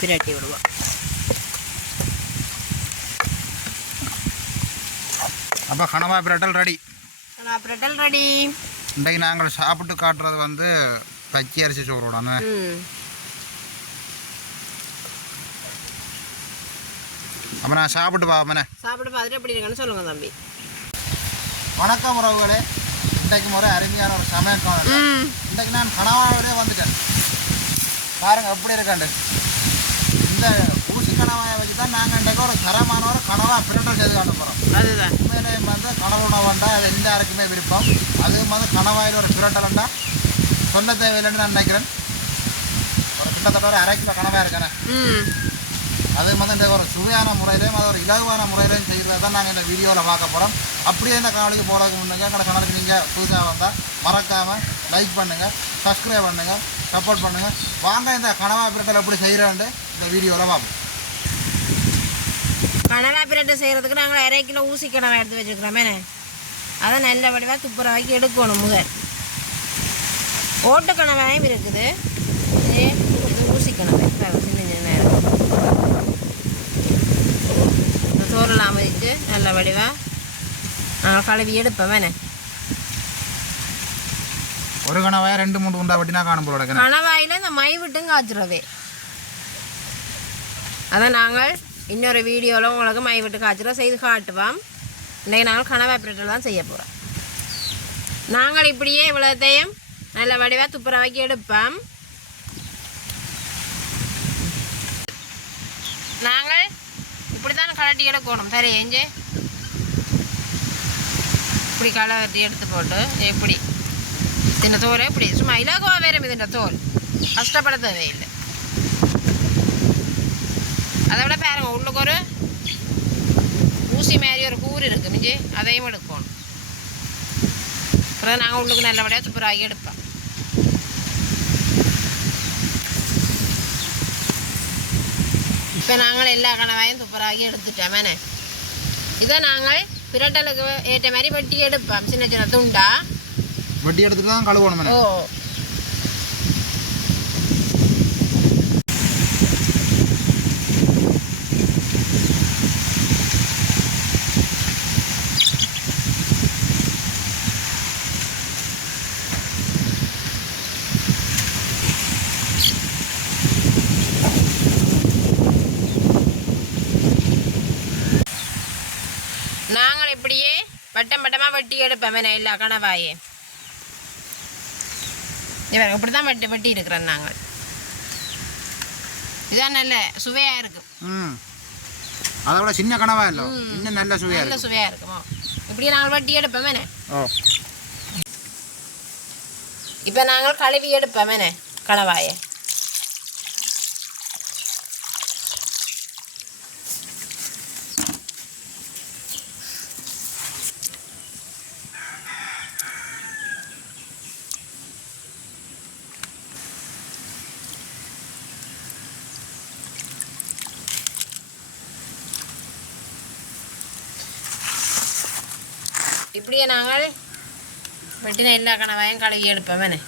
பிரட்டி விடுவோம் அப்போ கனவா பிரட்டல் ரெடி. நான் பிரட்டல் ரெடி. இன்றைக்கு நாங்கள் சாப்பிட்டு காட்டுறது வந்து பச்சை அரிசி சோறுடானே. அப்போ நான் சாப்பிட்டு பார்ப்பேனே சாப்பிட்டு பார்த்துட்டு எப்படி இருக்குன்னு சொல்லுங்க தம்பி. வணக்கம் உறவுகளே. இன்றைக்கு முறை அருமையான ஒரு சமயம் இன்றைக்கு நான் கனவாவிலே வந்துட்டேன். பாருங்க எப்படி இருக்காண்டு. இந்த ஊசி கனவாயை வச்சு தான் நாங்கள் இன்றைக்கு ஒரு தரமான ஒரு கனவா பிரட்டல் செய்து காட்ட போகிறோம் அதுதான். உண்மையிலேயும் வந்து கனவுணவு வந்தால் அது எல்லாருக்குமே விருப்பம். அதுவும் வந்து கனவாயில் ஒரு பிரட்டல்ண்டா சொல்ல தேவையில்லைன்னு நான் நினைக்கிறேன். ஒரு கிட்டத்தட்ட ஒரு அரை கிலோ கனவாக இருக்கேனே. ம். அது வந்து இந்த ஒரு சுவையான முறையிலையும் அது ஒரு இலகுவான முறையிலையும் செய்கிறது தான் நாங்கள் இந்த வீடியோவில் பார்க்க போகிறோம் அப்படியே இந்த காணொலிக்கு போகிறதுக்கு முன்னாடி எங்களை சேனலுக்கு நீங்கள் புதுசாக வந்தால் மறக்காமல் லைக் பண்ணுங்கள் சப்ஸ்கிரைப் பண்ணுங்கள் சப்போர்ட் பண்ணுங்கள் வாங்க இந்த கனவா பிரட்டல் எப்படி செய்கிறேன்ட்டு இந்த வீடியோவில் பார்ப்போம் கனவா பிரட்டை செய்கிறதுக்கு நாங்கள் அரை கிலோ ஊசி கனவா எடுத்து வச்சுருக்கிறோமே. அதை நல்ல வடிவாக துப்புரவாக்கி எடுக்கணும் முதல் ஓட்டு கனவாயும் இருக்குது. இது ஊசி கனவை சின்ன சின்ன இந்த சோறெல்லாம் அமைச்சு நல்ல வடிவாக நாங்கள் கழுவி எடுப்போம். வேணே ஒரு கனவாயை ரெண்டு மூணு உண்டா வெட்டினா காணும் போல கணவாயில் இந்த மை விட்டும் காய்ச்சிருவே. அதான் நாங்கள் இன்னொரு வீடியோவில் உங்களுக்கு மை விட்டு காய்ச்சலும் செய்து காட்டுவோம். இன்றைக்கி நாங்கள் கனவா பிரட்டில் தான் செய்ய போகிறோம் நாங்கள் இப்படியே இவ்வளோத்தையும் நல்ல வடிவாக துப்புரவாக்கி எடுப்போம். நாங்கள் இப்படி தான் கலட்டி எடுக்கணும். சரி எஞ்சி இப்படி கலட்டி எடுத்து போட்டு எப்படி ഇതിൻ്റെ തോല് പിടി ചുമ്മാ ഇലാകുവാ വരും ഇതിൻ്റെ தோல். കഷ്ടപ്പെടുത്തതേ ഇല്ല அதை விட பாருங்க உள்ளுக்கு ஒரு ஊசி மாதிரி ஒரு கூறு இருக்கு மிஞ்சி. அதையும் எடுக்கணும் அப்புறம் நாங்கள் உள்ளுக்கு நல்லபடியாக துப்புராகி எடுப்போம். இப்போ நாங்கள் எல்லா கணவாயும் துப்புராகி எடுத்துட்டோமேனே இதை நாங்கள் பிரட்டலுக்கு ஏற்ற மாதிரி வெட்டி எடுப்போம். சின்ன சின்ன துண்டா. வெட்டி எடுத்துட்டு தான் கழுவணும் ஓ. நாங்கள் இப்படியே வட்டம் வட்டமாக வெட்டி எடுப்போம் வேணா எல்லா கணவாயே. இவர் இப்படி தான் வெட்டி வெட்டி இருக்கிறோம் நாங்கள். இதான் நல்ல சுவையாக இருக்கும். ம். அதை விட சின்ன கனவா இல்லை? இன்னும் நல்ல சுவையாக நல்ல சுவையாக இருக்குமோ? இப்படி நாங்கள் வெட்டி எடுப்போம் வேணே ஓ. இப்போ நாங்கள் கழுவி எடுப்போம் வேணே கணவாயை. இப்படியே நாங்கள் வெட்டின எல்லா கணவாயும் கழுவி எடுப்போம் வேணே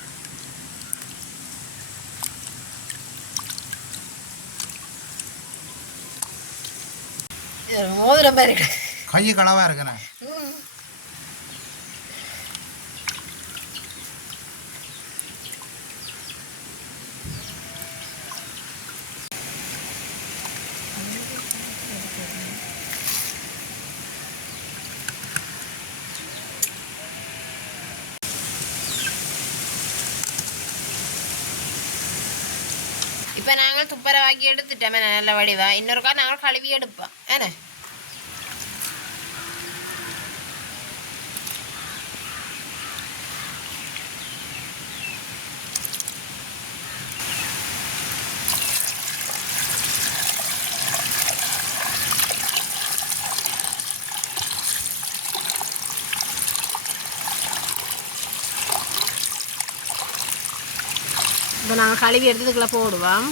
மோதிரம் மாதிரி இருக்கு கை கனவா இருக்குண்ணே. இப்போ நாங்கள் துப்புரவாக்கி எடுத்துட்டோமே நல்ல வடிவா இன்னொருக்கா நாங்கள் கழுவி எடுப்போம் ஏன்னா நாங்கள் கழுவி எடுத்ததுக்குள்ளே போடுவோம்.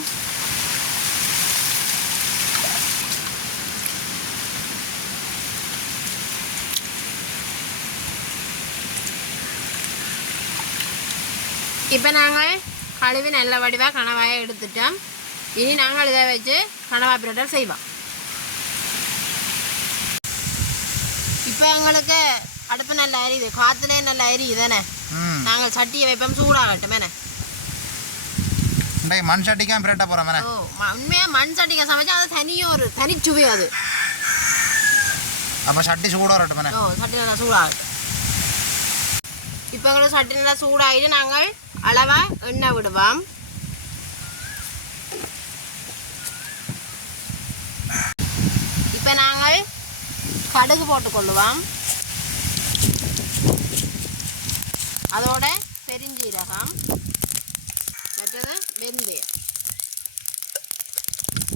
இப்போ நாங்கள் கழுவி நல்ல வடிவாக கனவாயாக எடுத்துட்டோம். இனி நாங்கள் இதை வச்சு கனவா பிரட்டல் செய்வோம். இப்போ எங்களுக்கு அடுப்பு நல்லா எரியுது காற்றுலே நல்லா எரியுது தானே? நாங்கள் சட்டியை வைப்போம் சூடாகட்டும் என்ன? இன்றைக்கு மண் சட்டிக்காக பிரட்ட போகிறோம் மேனே. ஓ ம- உண்மையா மண் சட்டிக்கு சமைச்சா அது தனியும் ஒரு தனிச்சுவை அது. அப்போ சட்டி சூடாக வரட்டும் மேனே. ஓ சட்டி நல்லா சூடாகும். இப்போ எங்களுக்கு சட்டி நல்லா சூடாகிட்டு நாங்கள் அளவா எண்ணெய் விடுவோம். இப்போ நாங்கள் கடுகு போட்டுக்கொள்ளுவோம் அதோட பெருஞ்சீரகம். மற்றது வெந்தயம்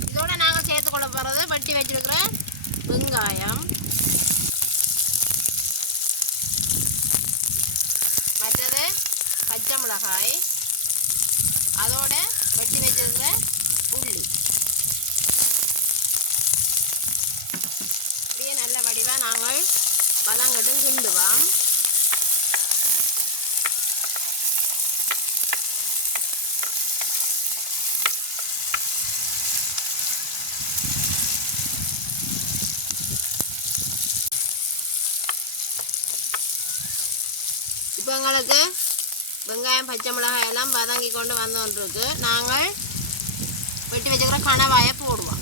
இதோட நாங்கள் சேர்த்துக்கொள்ள போகிறது வட்டி வச்சிருக்கிற வெங்காயம். மற்றது பச்சை மிளகாய். அதோட வெட்டி வச்சிருக்கிற உள்ளி. இப்படியே நல்ல வடிவாக நாங்கள் வதங்கட்டும் கிண்டுவோம். இப்போ எங்களுக்கு வெங்காயம் பச்சை மிளகாய் எல்லாம் வதங்கி கொண்டு வந்தோன்றிருக்கு நாங்கள் வெட்டி வச்சுக்கிற கணவாயை போடுவோம்.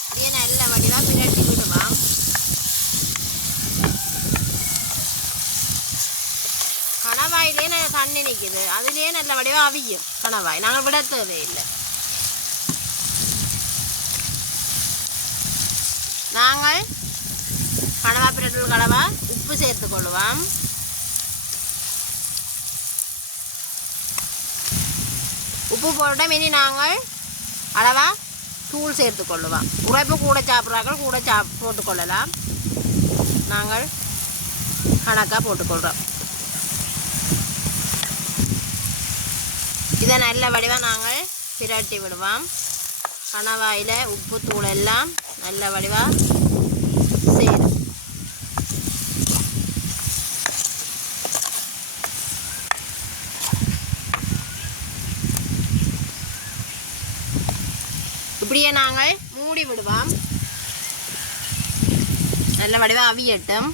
அப்படியே நல்ல வடிவாக பிரட்டி விடுவோம் கணவாயிலே நல்ல தண்ணி நிற்குது அதுலேயே நல்ல வடிவாக அவியும் கணவாய். நாங்கள் விட தேவையில்லை நாங்கள் கனவா பிரட்டல் கலவா உப்பு சேர்த்து கொள்வோம். உப்பு போட்ட இனி நாங்கள் அளவா தூள் சேர்த்து கொள்ளுவோம் உரைப்பு கூட சாப்பிட்றாங்க கூட சாப் போட்டுக்கொள்ளலாம் நாங்கள் கணக்காக போட்டுக்கொள்கிறோம் இதை நல்ல வடிவாக நாங்கள் பிரட்டி விடுவோம். கணவாயில் உப்பு தூள் எல்லாம் நல்ல வடிவாக செய்யணும். இப்படியே நாங்கள் மூடி விடுவோம். நல்ல வடிவாக அவியட்டும்.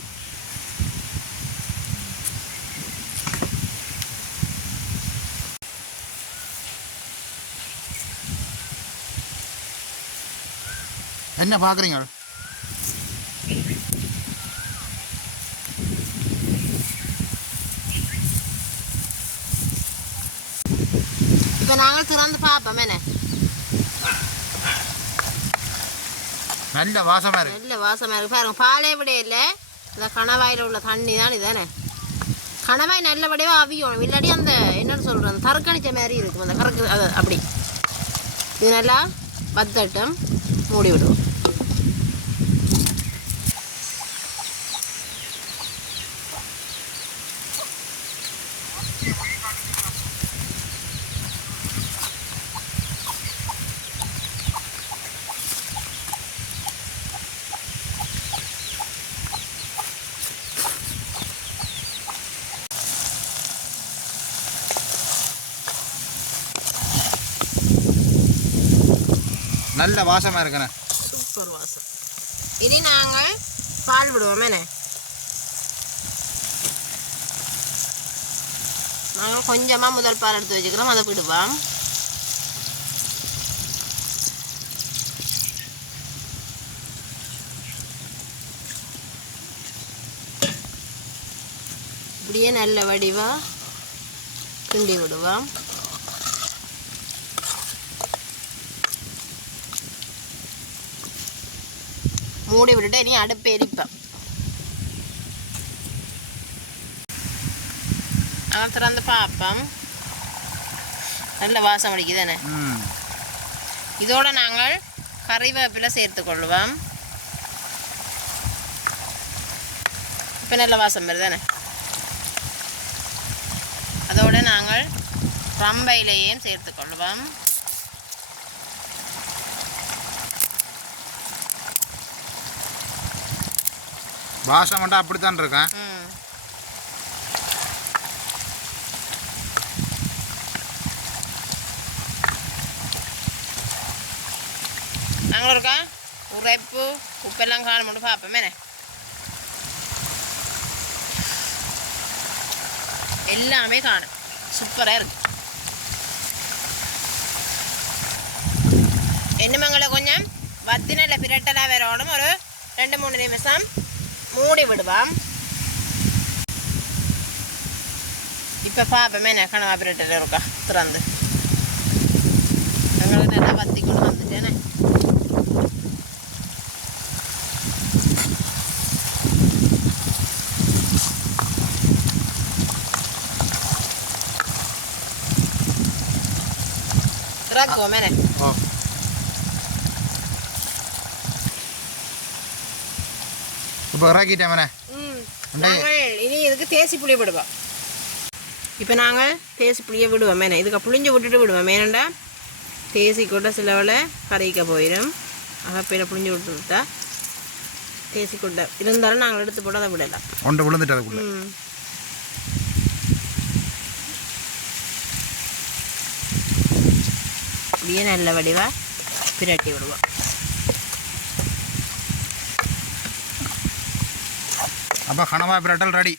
என்ன பார்க்குறீங்க இப்போ நாங்கள் திறந்து பார்ப்போம் என்ன? நல்ல வாசமாக இருக்கு. நல்ல வாசமாக இருக்கு. பாருங்க பாலே விட இல்லை. இந்த கணவாயில் உள்ள தண்ணி தான் இதானே கணவாய் நல்லபடியாக அவியும் இல்லாட்டி அந்த என்னன்னு சொல்கிறது தற்கணிச்ச மாதிரி இருக்கும். அந்த கறக்கு அது அப்படி. இது நல்லா வத்தட்டும் மூடி விடுவோம். நல்ல வாசமாக இருக்குண்ணே சூப்பர் வாசம். இனி நாங்கள் பால் விடுவோம் என்ன? நாங்கள் கொஞ்சமாக முதல் பால் எடுத்து வச்சுக்கிறோம் அதை விடுவோம். இப்படியே நல்ல வடிவாக கிண்டி விடுவோம். மூடி விட்டுட்டு இனி அடுப்பு எரிப்பேன் அவன் திறந்து பார்ப்போம். நல்ல வாசம் அடிக்குதானே இதோட நாங்கள் கறிவேப்பிலை சேர்த்து கொள்வோம். இப்போ நல்ல வாசம் வருதானே அதோட நாங்கள் ரம்பையிலையும் சேர்த்து கொள்வோம். பாஷை மட்டும் அப்படித்தான் இருக்கேன். நாங்களும் இருக்கா? உரைப்பு உப்பெல்லாம் காணும் மட்டும் பார்ப்போமே எல்லாமே காணும். சூப்பராக இருக்கு. என்னமங்கள கொஞ்சம்? வத்தினில் பிரட்டலாக வரணும் ஒரு ரெண்டு மூணு நிமிஷம். மூடி விடுவோம். இப்போ பார்ப்போமே நெக்கணும் ஆப்ரேட்டர் இருக்கா? திறந்து. எங்களுக்கு நல்லா வத்தி கொண்டு வந்துட்டேனே. திறக்குவோம் மேலே ஓ இப்போ இறக்கிட்டேன் இனி இதுக்கு தேசி புளி விடுவோம் இப்போ நாங்கள் தேசி புளியை விடுவோம். மேனே இதுக்கு புளிஞ்சு விட்டுட்டு விடுவோம். ஏனண்டா தேசி கூட சிலவில் கரைக்க போயிடும். அகப்பையில் புளிஞ்சு விட்டு விட்டா தேசி கொட்டை இருந்தாலும் நாங்கள் எடுத்து போட்டு அதை விடலாம். ஒன்று விழுந்துட்டு அதுக்குள்ள. அப்படியே நல்ல வடிவாக பிரட்டி விடுவோம். அப்போ கனவா பிரட்டல் ரெடி.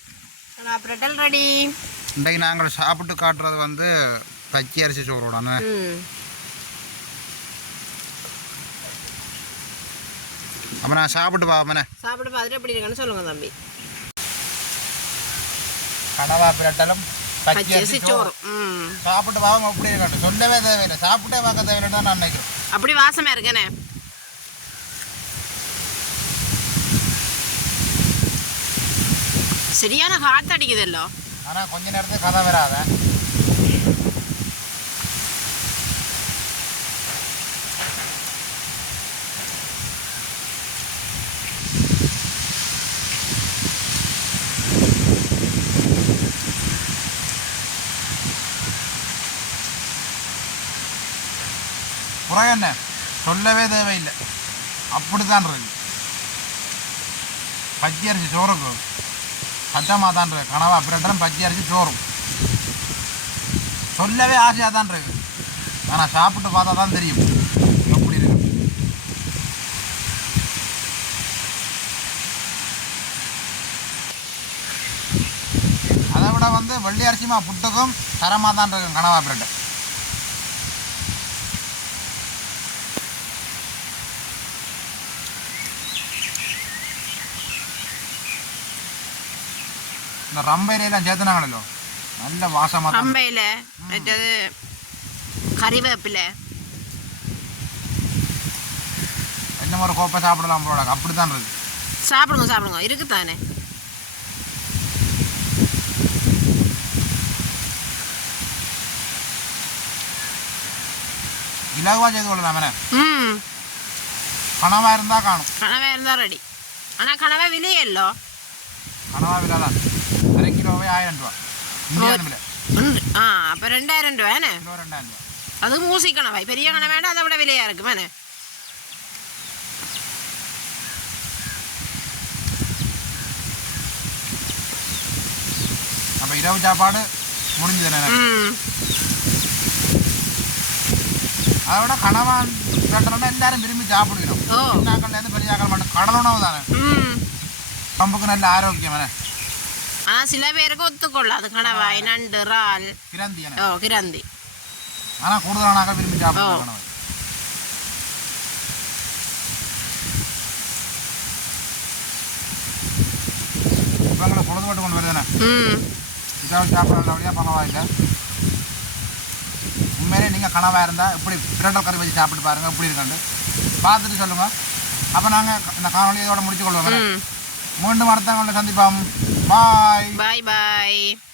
பிரட்டல் ரெடி. இன்றைக்கு நாங்கள் சாப்பிட்டு காட்டுறது வந்து பச்சை அரிசி சோறுடானே ம். அப்போ நான் சாப்பிட்டு பார்ப்பேனே. சாப்பிட்டு பார்த்துட்டு எப்படி இருக்குன்னு சொல்லுங்க தம்பி. கனவா பிரட்டலும் பச்சை பச்சரிசி சோறு சோறு சாப்பிட்டு பாவம் அப்படி இருக்கட்டும் சொல்லவே தேவையில்லை. சாப்பிட்டே பார்க்க தேவையில்லை தான் நான் நினைக்கிறேன். அப்படி வாசமா இருக்கேனே. சரியான காத்து அடிக்குதல்லோ. ஆனால் கொஞ்ச நேரத்துக்கு கதை வராத புறகண்ண சொல்லவே தேவையில்லை. அப்படித்தான் இருக்கு. பச்சை அரிசி சோறுக்கு சத்தமாக தான் இருக்கு கனவா பிரட்டலும் பச்சை அரிசி சோறும். சொல்லவே ஆசையாக தான் இருக்கு ஆனால் சாப்பிட்டு பார்த்தா தான் தெரியும். எப்படி இருக்கு. அதை விட வந்து வெள்ளி அரிசிமா புட்டுக்கும் தரமாக தான் இருக்கும் கனவா பிரெட்டு இந்த சேர்த்துனாங்களோ நல்ல வாசமாக தான் அம்பையில் மற்றது கறிவேப்பிலை. என்ன ஒரு கோப்பை சாப்பிடலாம் போல அப்படி தான் இருக்கு. சாப்பிடுங்க சாப்பிடுங்க. இருக்குதானே? இலகுவா செய்து கொள்ளலாம் ம். கனவாக இருந்தால் காணும். கனவே இருந்தால் ரெடி ஆனால் கனவே விலையல்லோ கனவா விலை தான் விலை உண்டு ஆ அப்போ ரெண்டாயிரம் ரூபாய்ண்ணே கிலோ ரெண்டாயிரம் ரூபா அது மூசி கனவாய் பெரிய கனவேண்டா அதை விட விலையாக இருக்குமாண்ணே அப்போ இரவு சாப்பாடு முடிஞ்சது எனக்கு ம் அதை விட கனவான் பிரட்டனா எல்லாரும் விரும்பி சாப்பிடுகிறோம் ஓ சின்னாக்கள்லேருந்து பெரிய ஆக்கள் மட்டும் கடல் உணவு தானே ம் உடம்புக்கு நல்ல ஆரோக்கியம் என்ன ஆனால் சில பேருக்கு ஒத்துக்கொள்ளாது கணவாய் நண்டு இறால் கிரந்தி ஓ கிரந்தி ஆனால் கூடுதலான ஆக்கள் விரும்பி சாப்பிடுவோம் இப்போ பொழுதுபட்டு கொண்டு வருதுண்ணே ம் இதாவது சாப்பிட நல்லபடியாக பரவாயில்லை உண்மையிலே நீங்கள் கனவாக இருந்தால் இப்படி பிரண்டல் கறி வச்சு சாப்பிட்டு பாருங்கள் எப்படி இருக்குன்னு பார்த்துட்டு சொல்லுங்கள் அப்போ நாங்கள் இந்த காணொலி இதோட முடிச்சு கொள்வோம் மீண்டும் அடுத்த சந்திப்போம் Bye! Bye-bye!